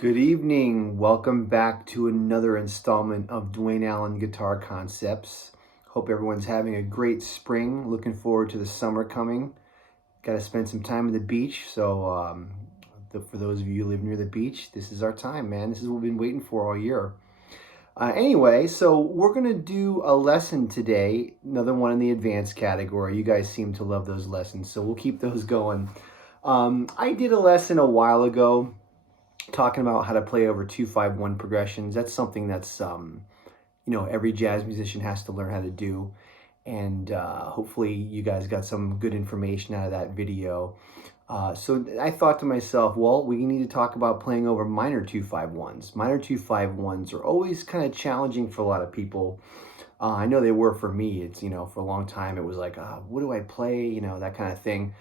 Good evening. Welcome back to another installment of Dwayne Allen Guitar Concepts. Hope everyone's having a great spring. Looking forward to the summer coming. Got to spend some time at the beach. So for those of you who live near the beach, this is our time, man. This is what we've been waiting for all year. Anyway, so we're going to do a lesson today, another one in the advanced category. You guys seem to love those lessons, so we'll keep those going. I did a lesson a while ago talking about how to play over 2-5-1 progressions. That's something that's every jazz musician has to learn how to do, and hopefully you guys got some good information out of that video. So I thought to myself, well, we need to talk about playing over minor 2-5-1s. Minor 2-5-1s are always kind of challenging for a lot of people. I know they were for me. It's, for a long time it was like, what do I play? That kind of thing.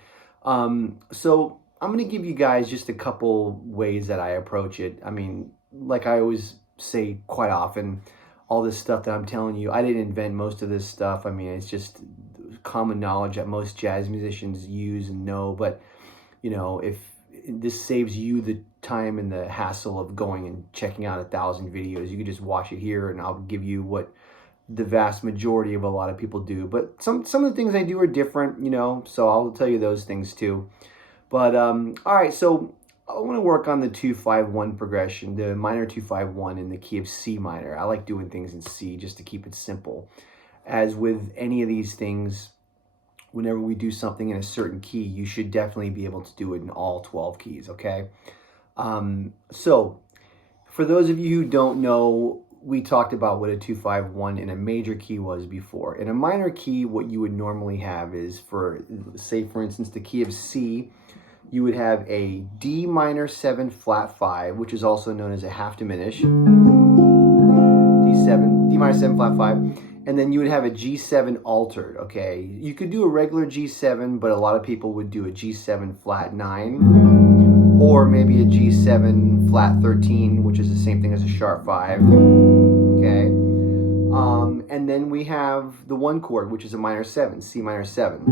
So I'm going to give you guys just a couple ways that I approach it. I mean, like I always say quite often, all this stuff that I'm telling you, I didn't invent most of this stuff. I mean, it's just common knowledge that most jazz musicians use and know. But, if this saves you the time and the hassle of going and checking out 1,000 videos, you can just watch it here and I'll give you what the vast majority of a lot of people do. But some of the things I do are different, so I'll tell you those things too. But, all right, so I want to work on the 2-5-1 progression, the minor 2-5-1 in the key of C minor. I like doing things in C just to keep it simple. As with any of these things, whenever we do something in a certain key, you should definitely be able to do it in all 12 keys, okay? So, for those of you who don't know, we talked about what a 2-5-1 in a major key was before. In a minor key, what you would normally have is, say for instance, the key of C, you would have a D minor 7 flat 5, which is also known as a half diminished. D minor 7 flat 5. And then you would have a G7 altered, okay? You could do a regular G7, but a lot of people would do a G7 flat 9. Or maybe a G7 flat 13, which is the same thing as a sharp 5, okay? And then we have the one chord, which is a minor 7, C minor 7.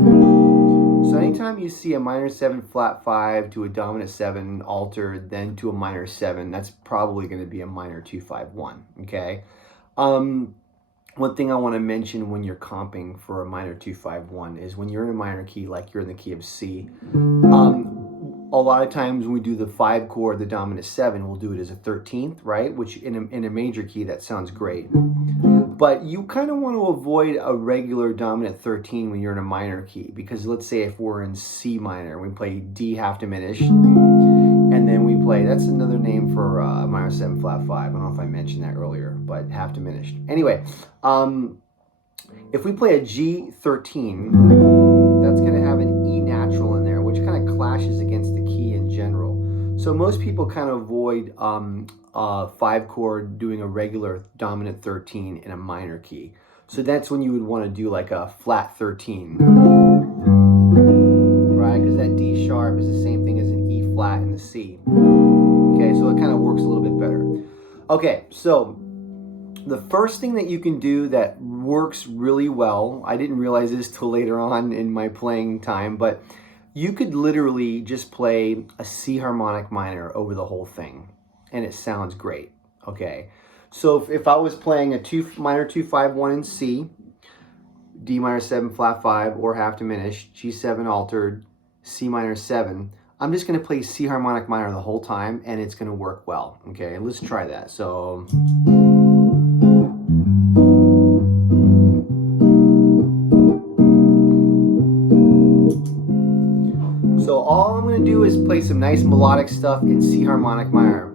So anytime you see a minor 7 flat 5 to a dominant 7 altered, then to a minor 7, that's probably going to be a minor 2-5-1, okay? One thing I want to mention when you're comping for a minor 2-5-1 is when you're in a minor key, like you're in the key of C, a lot of times when we do the 5 chord, the dominant 7, we'll do it as a 13th, right? Which in a major key, that sounds great. But you kind of want to avoid a regular dominant 13 when you're in a minor key, because let's say if we're in C minor, we play D half diminished, and then we play, that's another name for minor 7 flat 5. I don't know if I mentioned that earlier, but half diminished. Anyway, if we play a G13, that's going to have an E natural in there, which kind of clashes against the key in general. So most people kind of avoid 5 chord doing a regular dominant 13 in a minor key. So that's when you would want to do like a flat 13, right? Because that D sharp is the same thing as an E flat in the C. Okay, so it kind of works a little bit better. Okay, so the first thing that you can do that works really well, I didn't realize this till later on in my playing time, but you could literally just play a C harmonic minor over the whole thing, and it sounds great, okay? So if I was playing a minor 2-5-1 in C, D minor 7 flat 5, or half diminished, G7 altered, C minor 7, I'm just going to play C harmonic minor the whole time, and it's going to work well, okay? Let's try that. So all I'm going to do is play some nice melodic stuff in C harmonic minor.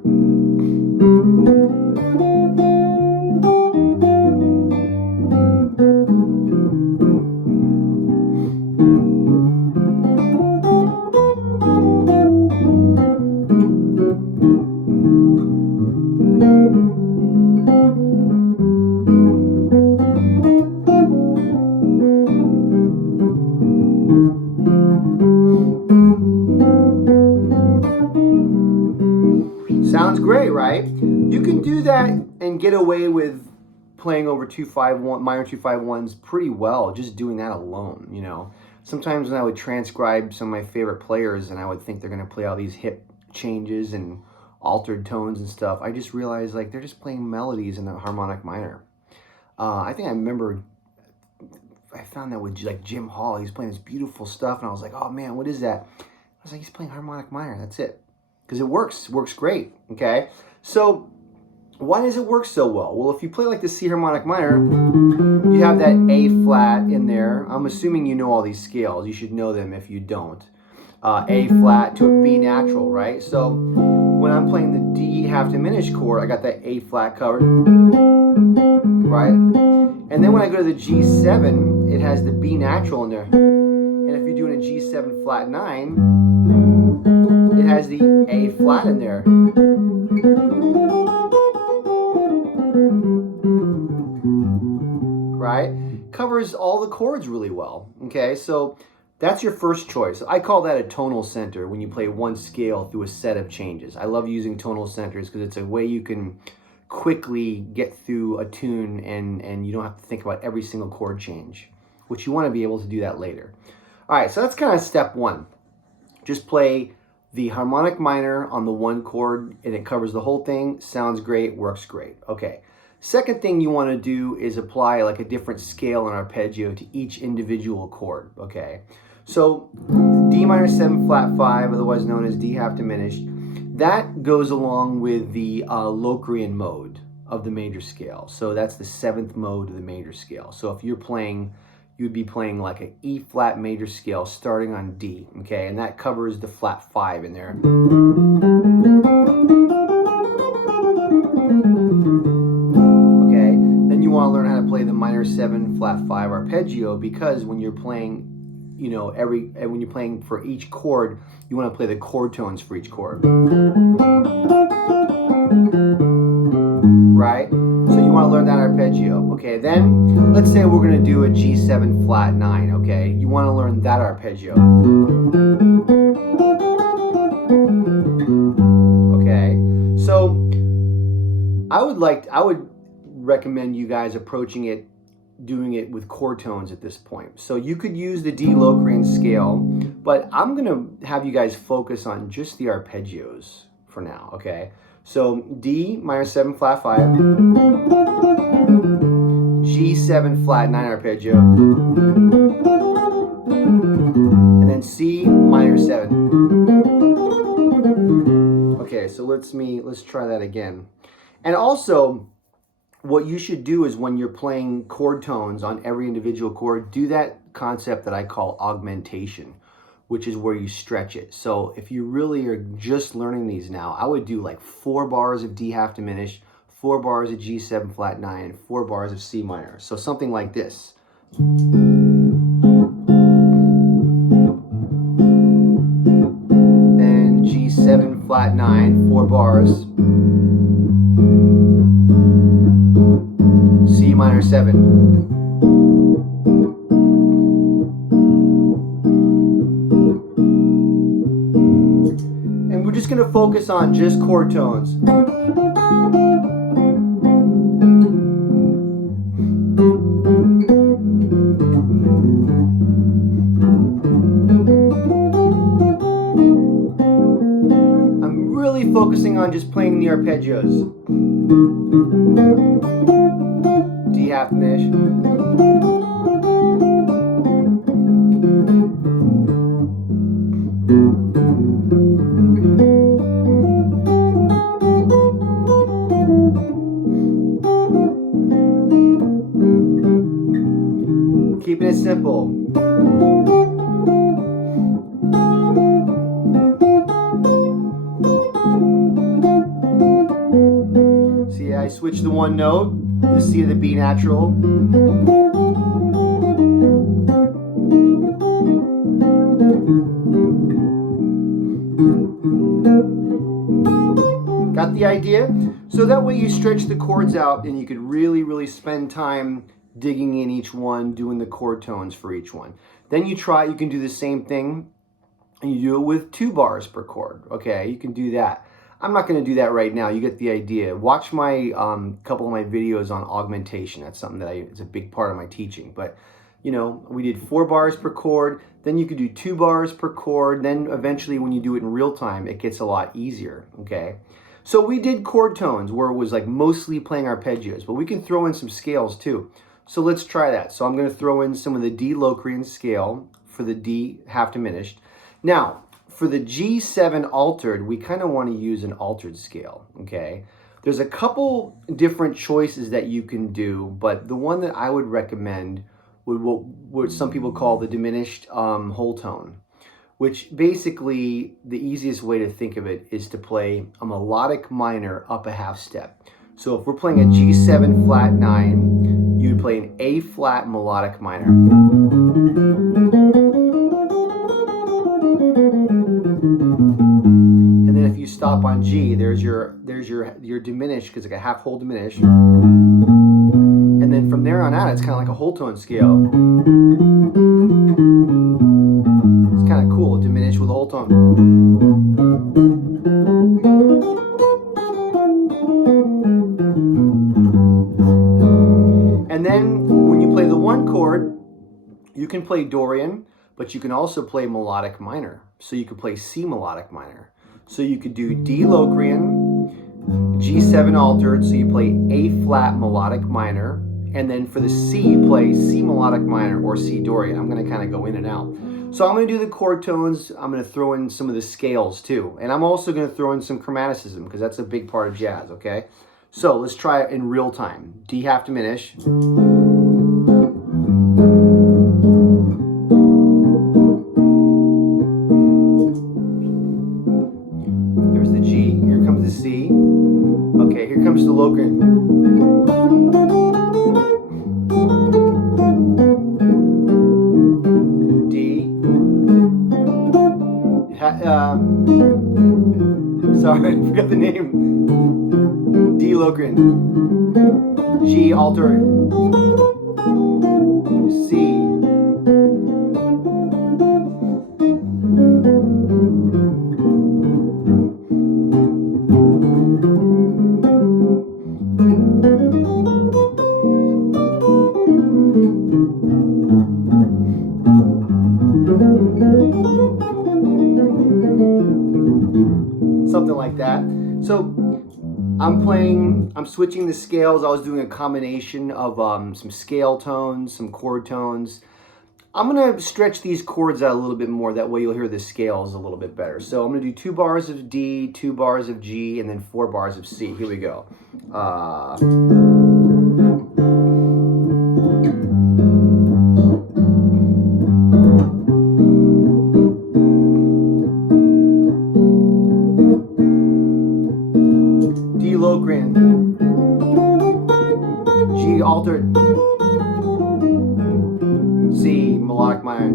Sounds great, right? You can do that and get away with playing over 2-5-1, minor 2-5-1s pretty well, just doing that alone, Sometimes when I would transcribe some of my favorite players and I would think they're going to play all these hip changes and altered tones and stuff, I just realized like they're just playing melodies in the harmonic minor. I think I remember I found that with like Jim Hall. He's playing this beautiful stuff, and I was like, oh man, what is that? I was like, he's playing harmonic minor. That's it, because it works great. Okay, so why does it work so well? Well, if you play like the C harmonic minor, you have that A flat in there. I'm assuming you know all these scales. You should know them if you don't. A flat to a B natural, right? So when I'm playing the D half diminished chord, I got that A flat covered, right? And then when I go to the G7, it has the B natural in there. And if you're doing a G7 flat 9, it has the A flat in there. Right? Covers all the chords really well. Okay, so that's your first choice. I call that a tonal center when you play one scale through a set of changes. I love using tonal centers because it's a way you can quickly get through a tune and you don't have to think about every single chord change, which you want to be able to do that later. All right, so that's kind of step one. Just play the harmonic minor on the one chord and it covers the whole thing. Sounds great, works great. Okay. Second thing you want to do is apply like a different scale and arpeggio to each individual chord, okay? So D minor 7 flat 5, otherwise known as D half diminished, that goes along with the Locrian mode of the major scale. So that's the 7th mode of the major scale. So if you're playing, you'd be playing like an E flat major scale starting on D, okay? And that covers the flat 5 in there. You want to learn how to play the minor 7 flat 5 arpeggio, because when you're playing, you know, when you're playing for each chord, you want to play the chord tones for each chord, right? So you want to learn that arpeggio. Okay, then let's say we're going to do a G7 flat 9. Okay, you want to learn that arpeggio. Okay, so I would recommend you guys approaching it, doing it with chord tones at this point. So you could use the D Locrian scale, but I'm gonna have you guys focus on just the arpeggios for now, okay? So D minor 7 flat 5, G7 flat 9 arpeggio, and then C minor 7. Okay, so let's try that again. And also, what you should do is when you're playing chord tones on every individual chord, do that concept that I call augmentation, which is where you stretch it. So if you really are just learning these now, I would do like 4 bars of D half diminished, 4 bars of G7 flat 9, 4 bars of C minor. So something like this. Then G7 flat 9, 4 bars. C minor 7. And we're just going to focus on just chord tones. I'm really focusing on just playing the arpeggios. D half diminished. Keeping it simple. See, I switched the one note, the C to the B natural. Got the idea? So that way you stretch the chords out and you could really spend time digging in each one, doing the chord tones for each one. Then you can do the same thing and you do it with 2 bars per chord. Okay, you can do that. I'm not going to do that right now. You get the idea. Watch my couple of my videos on augmentation. That's something that it's a big part of my teaching. But you know, we did 4 bars per chord. Then you could do 2 bars per chord. Then eventually, when you do it in real time, it gets a lot easier. Okay. So we did chord tones where it was like mostly playing arpeggios, but we can throw in some scales too. So let's try that. So I'm going to throw in some of the D Locrian scale for the D half diminished. Now, for the G7 altered, we kind of want to use an altered scale, okay? There's a couple different choices that you can do, but the one that I would recommend would what some people call the diminished whole tone, which basically the easiest way to think of it is to play a melodic minor up a half step. So if we're playing a G7 flat 9, you would play an A flat melodic minor. And then if you stop on G, there's your diminished, because like a half whole diminished. And then from there on out, it's kind of like a whole tone scale. It's kind of cool, diminished with a whole tone. And then when you play the one chord, you can play Dorian, but you can also play melodic minor. So you could play C melodic minor. So you could do D Locrian, G7 altered, so you play A flat melodic minor, and then for the C, you play C melodic minor or C Dorian. I'm going to kind of go in and out. So I'm going to do the chord tones. I'm going to throw in some of the scales too. And I'm also going to throw in some chromaticism because that's a big part of jazz, okay? So let's try it in real time. D half diminish. There's the G. Here comes the C. Okay, here comes the Locrian. Sorry, I forgot the name. D Locrian, G altered, C. Something like that. So I'm switching the scales. I was doing a combination of some scale tones, some chord tones. I'm gonna stretch these chords out a little bit more, that way you'll hear the scales a little bit better. So I'm gonna do 2 bars of D, 2 bars of G, and then 4 bars of C. Here we go. D Locrian, G altered, C melodic minor.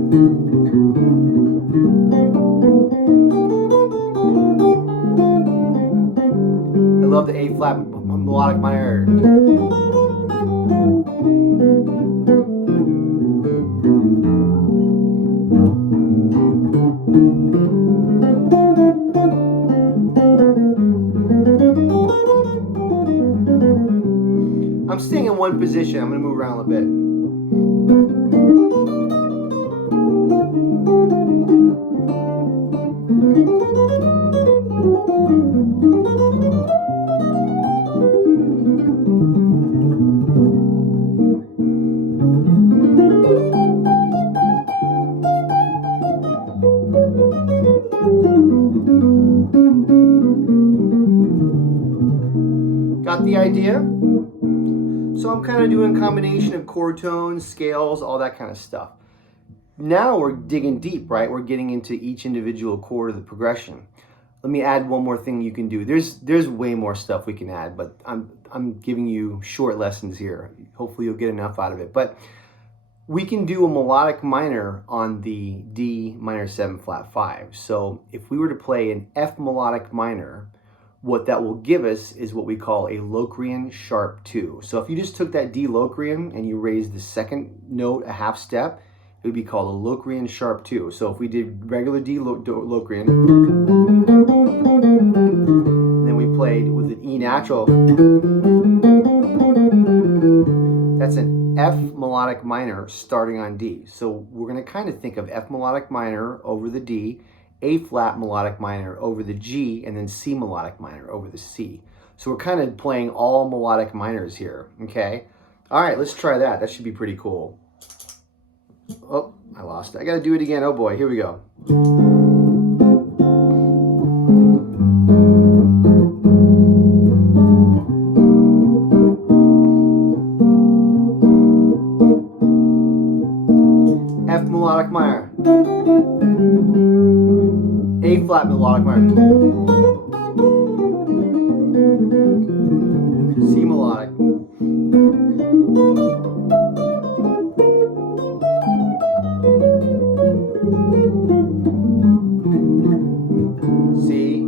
I love the A flat melodic minor. I'm staying in one position. I'm going to move around a little bit. Got the idea? So I'm kind of doing a combination of chord tones, scales, all that kind of stuff. Now we're digging deep, right? We're getting into each individual chord of the progression. Let me add one more thing you can do. There's way more stuff we can add, but I'm giving you short lessons here. Hopefully you'll get enough out of it. But we can do a melodic minor on the D minor 7 flat 5. So if we were to play an F melodic minor, what that will give us is what we call a Locrian sharp 2. So if you just took that D Locrian and you raised the second note a half step, it would be called a Locrian sharp 2. So if we did regular D Locrian, and then we played with an E natural, that's an F melodic minor starting on D. So we're going to kind of think of F melodic minor over the D, A flat melodic minor over the G, and then C melodic minor over the C. So we're kind of playing all melodic minors here, okay? All right, let's try that. That should be pretty cool. Oh, I lost it. I gotta do it again. Oh boy, here we go. F melodic minor. A flat melodic minor. C melodic. C.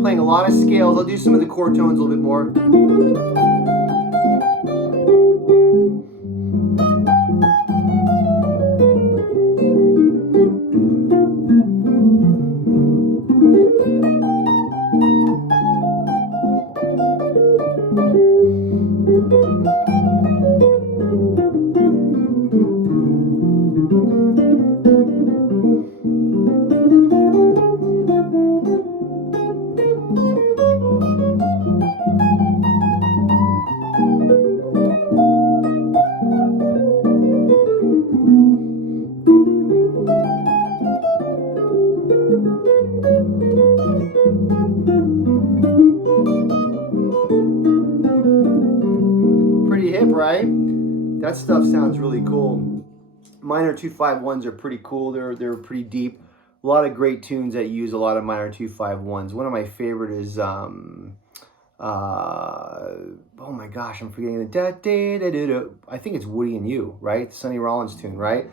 Playing a lot of scales. I'll do some of the chord tones a little bit more. Pretty hip, right? That stuff sounds really cool. Minor 2-5-1s are pretty cool. They're pretty deep. A lot of great tunes that use a lot of minor 2-5-1s. One of my favorite is oh my gosh, I'm forgetting the da da da da da. I think it's Woody and You, right? Sonny Rollins tune, right?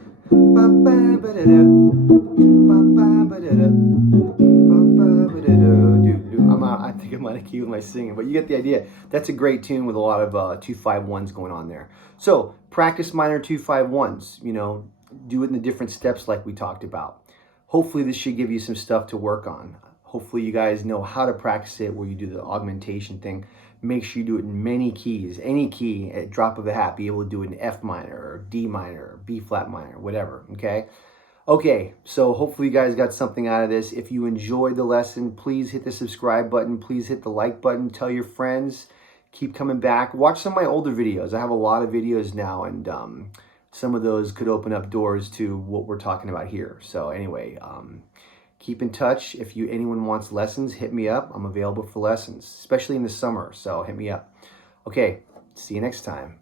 I think I'm out of key with my singing, but you get the idea. That's a great tune with a lot of 2-5-1s going on there. So practice minor 2-5-1s, you know, do it in the different steps like we talked about. Hopefully this should give you some stuff to work on. Hopefully you guys know how to practice it where you do the augmentation thing. Make sure you do it in many keys, any key at drop of a hat. Be able to do it in F minor or D minor or B flat minor, whatever, okay? Okay, so hopefully you guys got something out of this. If you enjoyed the lesson, please hit the subscribe button. Please hit the like button. Tell your friends. Keep coming back. Watch some of my older videos. I have a lot of videos now, and some of those could open up doors to what we're talking about here. So anyway, keep in touch. If anyone wants lessons, hit me up. I'm available for lessons, especially in the summer, so hit me up. Okay, see you next time.